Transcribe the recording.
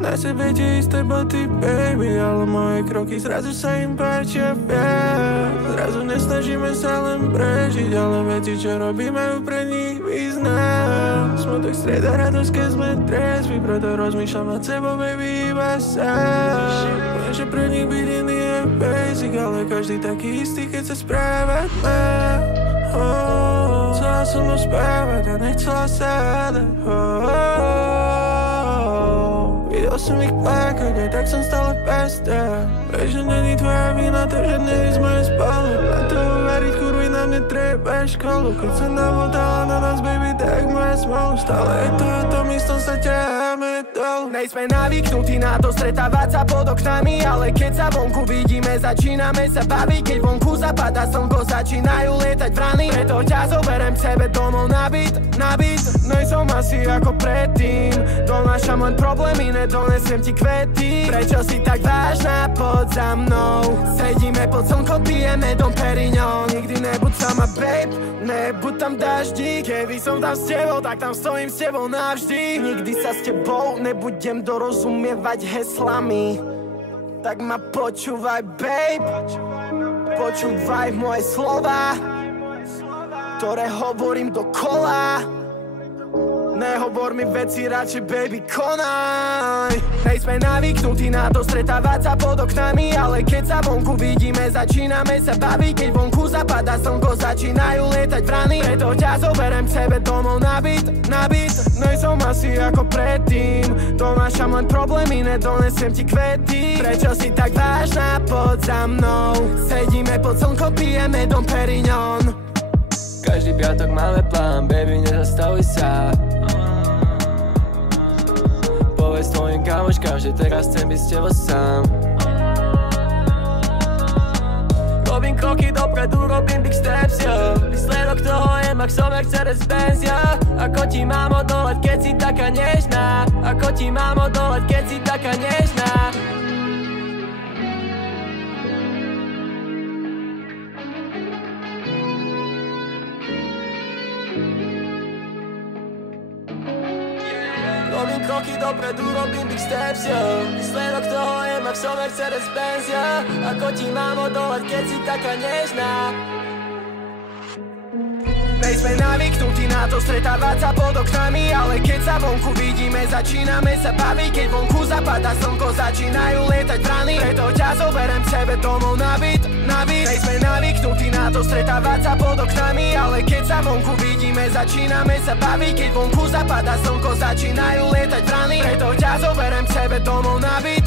Na sebe tie isté boty, baby, ale moje kroky zrazu sa im páčia viac. Zrazu nesnažíme sa len prežiť, ale veci, čo robíme, majú pre nich význam. Smutok strieda radosť, keď sme trezví, preto rozmýšľam nad sebou, baby, iba sám. Viem, že pre nich byť iný je basic, ale každý taký istý, keď sa správať má. Chcela som mnou spávať a nechcela sa hádať. Videl som ich plakať, aj tak som stále pestá. Vieš, že není tvoja vina, to, že nie sme spolu. Na to uveriť, kurvy, nám netreba školu. Keď sa navodala na nás, baby, tak má smolu. Stále je to o tom istom, sa ťaháme dolu. Nejsme navyknutí na to stretávať sa pod oknami, ale keď sa vonku vidíme, začíname sa baviť. Keď vonku zapadá slnko, začínajú lietať vrany. Preto ťa zoberiem k sebe domov na byt. Nejsom asi ako predtým, donášam len problémy, nedonesiem ti kvety. Prečo si tak vážna, poď za mnou. Sedíme pod slnkom, pijeme Dom Perignon. Nikdy nebuď sama, babe, nebuď tam daždík. Keby som tam s tebou, tak tam stojím s tebou navždy. Nikdy sa s tebou nebudem dorozumievať heslami. Tak ma počúvaj, babe, počúvaj moje slova, ktoré hovorím dokola. Nehovor mi veci, radšej baby konaj. Nejsme navyknutí na to stretávať sa pod oknami, ale keď sa vonku vidíme, začíname sa baviť. Keď vonku zapadá slnko, začínajú lietať vrany. Preto ťa zoberiem k sebe domov na byt. Nejsom asi ako predtým, donášam len problémy, nedonesiem ti kvety. Prečo si tak vážna, poď za mnou. Sedíme pod slnkom, pijeme Dom Perignon. Každý piatok máme plán, baby, nezastavuj sa. Povedz tvojim kamoškám, že teraz chcem byť s tebou sám. Robím kroky dopredu, robím big steps, yo. Výsledok toho je maxom Mercedes-Benz, yo. Ako ti mám odolať, keď si taká nežná? Ako ti mám odolať, keď si taká nežná? Robím kroky dopredu, robím big steps, yo. Výsledok toho je maxom Mercedes-Benz, yo. Ako ti mám odolať, keď si taká nežná? Nejsme navyknutí na to stretávať sa pod oknami, ale keď sa vonku vidíme, začíname sa baviť. Keď vonku zapadá slnko, začínajú lietať vrany. Preto ťa zoberiem k sebe domov na byt. Nejsme navyknutí na to stretávať sa pod oknami, ale keď sa vonku vidíme, začíname sa baviť. Keď vonku zapadá slnko, začínajú lietať vrany. Preto ťa zoberiem k sebe domov na byt.